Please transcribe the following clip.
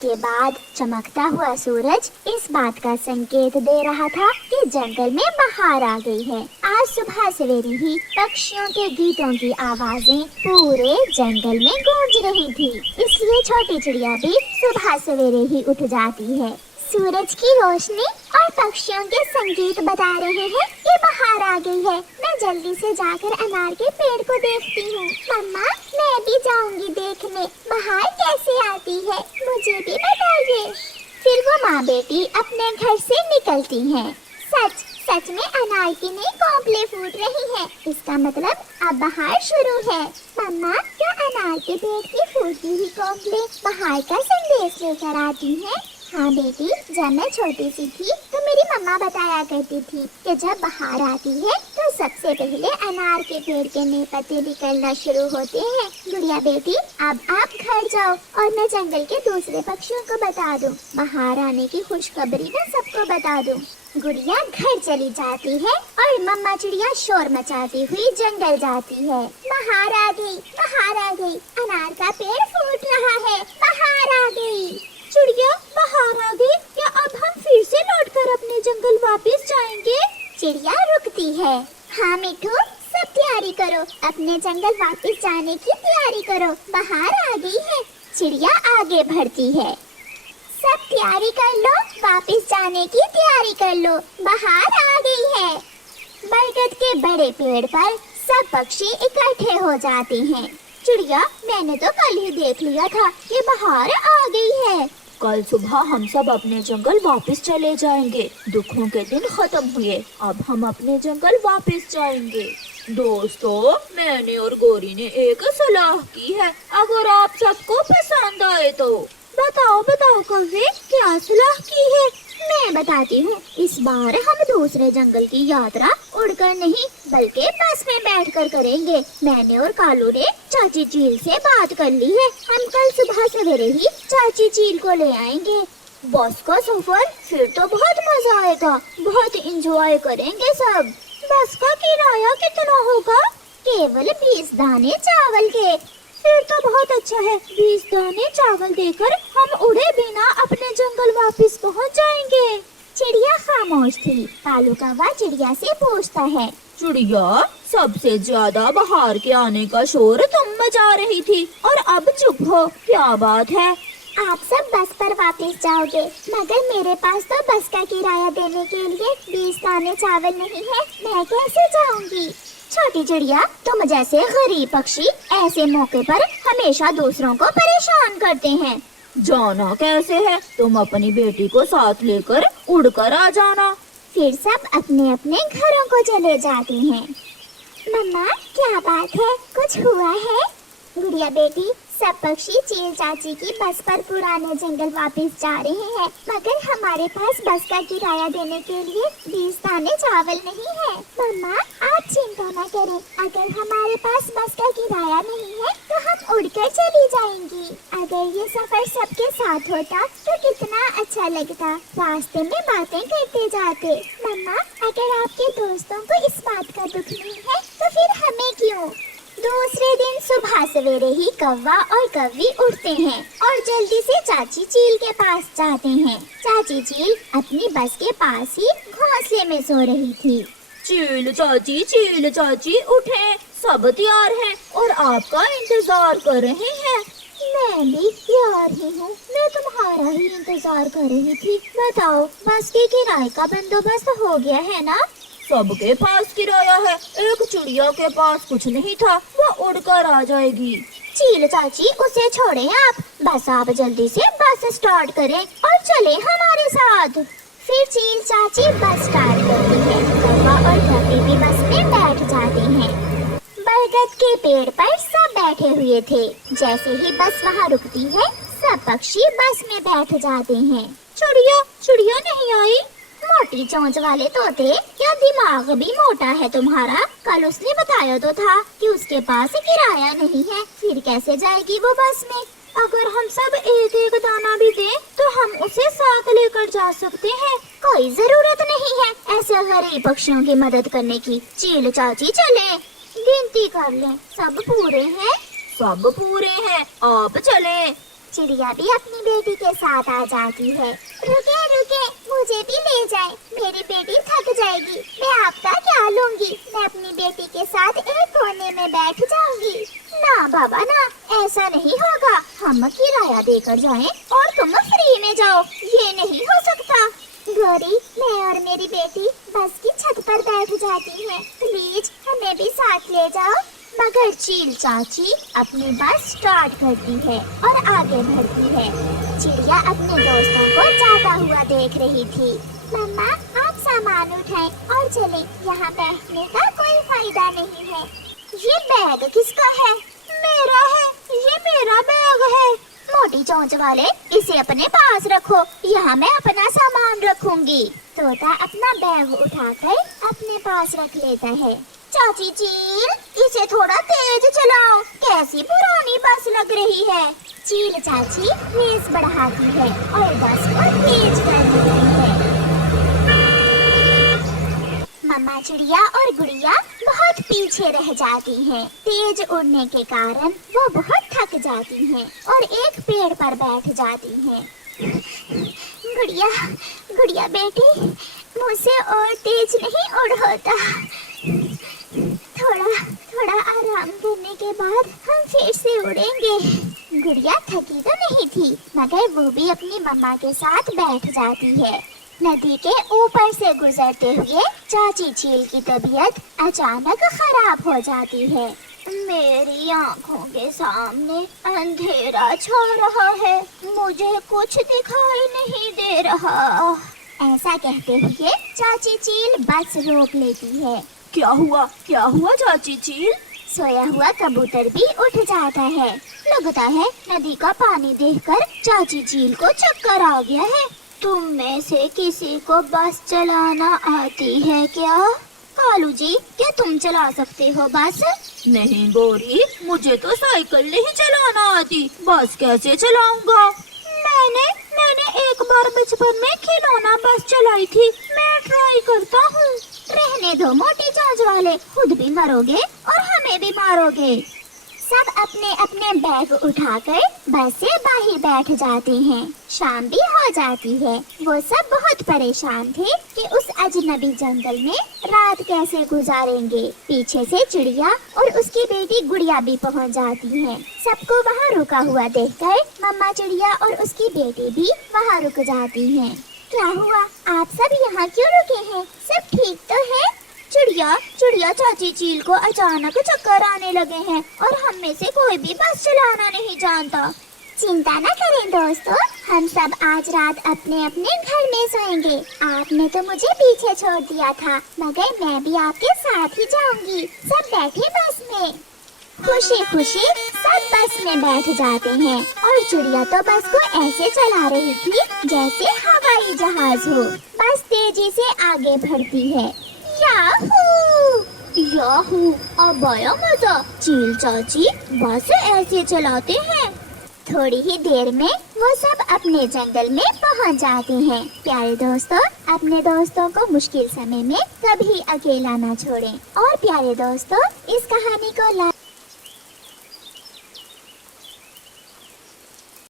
के बाद चमकता हुआ सूरज इस बात का संकेत दे रहा था कि जंगल में बहार आ गई है। आज सुबह सवेरे ही पक्षियों के गीतों की आवाजें पूरे जंगल में गूंज रही थी, इसलिए छोटी चिड़िया भी सुबह सवेरे ही उठ जाती है। सूरज की रोशनी और पक्षियों के संगीत बता रहे हैं कि बहार आ गई है। मैं जल्दी से जाकर अनार के पेड़ को देखती हूँ। मम्मा, मैं भी जाऊंगी देखने बहार कैसे आती है, मुझे भी बताइए। फिर वो माँ बेटी अपने घर से निकलती हैं। सच सच में अनार की नई कोंपलें फूट रही हैं। इसका मतलब अब बहार शुरू है। मम्मा, क्या अनार के पेड़ की फूटी हुई कोंपलें बहार का संदेश लेकर आती हैं? हाँ बेटी, जब मैं छोटी सी थी तो मेरी मम्मा बताया करती थी कि जब बहार आती है तो सबसे पहले अनार के पेड़ के नए पत्ते निकलना शुरू होते हैं। गुड़िया बेटी, अब आप घर जाओ और मैं जंगल के दूसरे पक्षियों को बता दूं। बहार आने की खुशखबरी मैं सबको बता दूं। गुड़िया घर चली जाती है और मम्मा चिड़िया शोर मचाती हुई जंगल जाती है। बहार आ गई, बहार आ गई, अनार का पेड़ फूट रहा है, बहार आ गई। चिड़िया, बहार आ गई, क्या अब हम फिर से लौटकर अपने जंगल वापस जाएंगे? चिड़िया रुकती है। हाँ मिठू, सब तैयारी करो, अपने जंगल वापस जाने की तैयारी करो, बहार आ गई है। चिड़िया आगे बढ़ती है। सब तैयारी कर लो, वापस जाने की तैयारी कर लो, बहार आ गई है। बरगद के बड़े पेड़ पर सब पक्षी इकट्ठे हो जाते हैं। चिड़िया, मैंने तो कल ही देख लिया था, ये बहार आ गई है। कल सुबह हम सब अपने जंगल वापस चले जाएंगे। दुखों के दिन खत्म हुए, अब हम अपने जंगल वापस जाएंगे। दोस्तों, मैंने और गोरी ने एक सलाह की है, अगर आप सबको पसंद आए तो। बताओ बताओ कौवे, क्या सलाह की है? मैं बताती हूँ। इस बार हम दूसरे जंगल की यात्रा उड़कर नहीं बल्कि बस में बैठकर करेंगे। मैंने और कालू ने चाची चील से बात कर ली है। हम कल सुबह सवेरे ही चाची चील को ले आएंगे। बस का सफर? फिर तो बहुत मजा आएगा, बहुत एंजॉय करेंगे सब। बस का किराया कितना होगा? केवल 20 दाने चावल के। फिर तो बहुत अच्छा है, 20 दाने चावल देकर हम उड़े बिना अपने जंगल वापस पहुंच जाएंगे। चिड़िया खामोश थी। कालू कौवा चिड़िया से पूछता है, चिड़िया, सबसे ज्यादा बहार के आने का शोर तुम मचा रही थी और अब चुप हो, क्या बात है? आप सब बस पर वापस जाओगे, मगर मेरे पास तो बस का किराया देने के लिए 20 दाने चावल नहीं है। मैं कैसे जाऊंगी? छोटी चिड़िया, तुम जैसे गरीब पक्षी ऐसे मौके पर हमेशा दूसरों को परेशान करते हैं। जाना कैसे है? तुम अपनी बेटी को साथ लेकर उड़कर आ जाना। फिर सब अपने अपने घरों को चले जाते हैं। मम्मा, क्या बात है, कुछ हुआ है? गुड़िया बेटी, सब पक्षी चील चाची की बस पर पुराने जंगल वापस जा रहे हैं, मगर हमारे पास बस का किराया देने के लिए 20 दाने चावल नहीं है। मम्मा, आप चिंता न करें, अगर हमारे पास बस का किराया नहीं है तो हम उड़कर चली जाएंगी। अगर ये सफर सबके साथ होता तो कितना अच्छा लगता, रास्ते में बातें करते जाते। मम्मा, अगर आपके दोस्तों को इस बात का दुख नहीं है तो फिर हमें क्यों? दूसरे दिन सुबह सवेरे ही कौवा और कौवी उठते हैं और जल्दी से चाची चील के पास जाते हैं। चाची चील अपनी बस के पास ही घोंसले में सो रही थी। चील चाची उठे, सब तैयार हैं और आपका इंतजार कर रहे हैं। मैं भी तैयार ही हूँ, मैं तुम्हारा ही इंतजार कर रही थी। बताओ, बस के किराए का बंदोबस्त हो गया है ना? सबके पास किराया है, एक चिड़िया के पास कुछ नहीं था, वो उड़कर आ जाएगी। चील चाची, उसे छोड़े आप, बस आप जल्दी से बस स्टार्ट करें और चले हमारे साथ। फिर चील चाची बस स्टार्ट करती है। कौवा और कौवी भी बस में बैठ जाते हैं। बरगद के पेड़ पर सब बैठे हुए थे। जैसे ही बस वहाँ रुकती है, सब पक्षी बस में बैठ जाते हैं। चिड़िया नहीं आई? मोटी चोंच वाले तोते, क्या दिमाग भी मोटा है तुम्हारा? कल उसने बताया तो था कि उसके पास किराया नहीं है, फिर कैसे जाएगी वो बस में? अगर हम सब एक एक दाना भी दें तो हम उसे साथ लेकर जा सकते हैं। कोई जरूरत नहीं है ऐसे गरीब पक्षियों की मदद करने की। चील चाची चले, गिनती कर लें, सब पूरे हैं? सब पूरे हैं, आप चलें। चिड़िया भी अपनी बेटी के साथ आ जाती है। रुके रुके, मुझे भी ले जाएं, मेरी बेटी थक जाएगी। मैं आपका क्या लूंगी, मैं अपनी बेटी के साथ एक कोने में बैठ जाऊंगी। ना बाबा ना, ऐसा नहीं होगा। हम किराया देकर जाएं और तुम फ्री में जाओ, ये नहीं हो सकता। गौरी, मैं और मेरी बेटी बस की छत पर बैठ जाती हैं। प्लीज हमें भी साथ ले जाओ। मगर चील चाची अपनी बस स्टार्ट करती है और आगे बढ़ती है। चिड़िया अपने दोस्तों को जाता हुआ देख रही थी। मम्मा, आप सामान उठाएं और चलें, यहाँ बैठने का कोई फायदा नहीं है। ये बैग किसका है? मेरा है, ये मेरा बैग है। मोटी चोंच वाले, इसे अपने पास रखो, यहाँ मैं अपना सामान रखूंगी। तोता अपना बैग उठाकर अपने पास रख लेता है। चाची चील, इसे थोड़ा तेज चलाओ, कैसी पुरानी बस लग रही है। चील चाची रेस बढ़ाती है और बस को तेज कर देती है। मम्मा चिड़िया और गुड़िया बहुत पीछे रह जाती हैं। तेज उड़ने के कारण वो बहुत थक जाती हैं और एक पेड़ पर बैठ जाती हैं। गुड़िया, गुड़िया बेटी, मुझसे और तेज नहीं उड़ होता। थोड़ा थोड़ा आराम करने के बाद हम फिर से उड़ेंगे। गुड़िया थकी तो नहीं थी, मगर वो भी अपनी मम्मा के साथ बैठ जाती है। नदी के ऊपर से गुजरते हुए चाची चील की तबीयत अचानक खराब हो जाती है। मेरी आँखों के सामने अंधेरा छा रहा है, मुझे कुछ दिखाई नहीं दे रहा। ऐसा कहते हुए चाची चील बस रोक लेती है। क्या हुआ चाची चील? सोया हुआ कबूतर भी उठ जाता है। लगता है नदी का पानी देखकर चाची चील को चक्कर आ गया है। तुम में से किसी को बस चलाना आती है क्या? कालू जी, क्या तुम चला सकते हो बस? नहीं गोरी, मुझे तो साइकिल नहीं चलाना आती, बस कैसे चलाऊंगा? मैंने एक बार बचपन में खिलौना बस चलाई थी, मैं ट्राई करता हूँ। रहने दो मोटी चोंच वाले, खुद भी मरोगे और हमें भी मारोगे। सब अपने अपने बैग उठाकर बस से बाहर बैठ जाते हैं। शाम भी हो जाती है। वो सब बहुत परेशान थे कि उस अजनबी जंगल में रात कैसे गुजारेंगे। पीछे से चिड़िया और उसकी बेटी गुड़िया भी पहुंच जाती हैं। सबको वहां रुका हुआ देखकर मम्मा चिड़िया और उसकी बेटी भी वहां रुक जाती हैं। क्या हुआ, आप सब यहाँ क्यों रुके हैं? सब ठीक तो है? चिड़िया चाची चील को अचानक चक्कर आने लगे हैं और हम में से कोई भी बस चलाना नहीं जानता। चिंता न करें दोस्तों, हम सब आज रात अपने अपने घर में सोएंगे। आपने तो मुझे पीछे छोड़ दिया था, मगर मैं भी आपके साथ ही जाऊंगी। सब बैठे बस में। खुशी खुशी सब बस में बैठ जाते हैं और चिड़िया तो बस को ऐसे चला रही थी जैसे हवाई जहाज हो। बस तेजी से आगे बढ़ती है। याहू, अब आया मजा। चील चाची बस ऐसे चलाते हैं। थोड़ी ही देर में वो सब अपने जंगल में पहुंच जाते हैं। प्यारे दोस्तों, अपने दोस्तों को मुश्किल समय में कभी अकेला ना छोड़ें। और प्यारे दोस्तों, इस कहानी को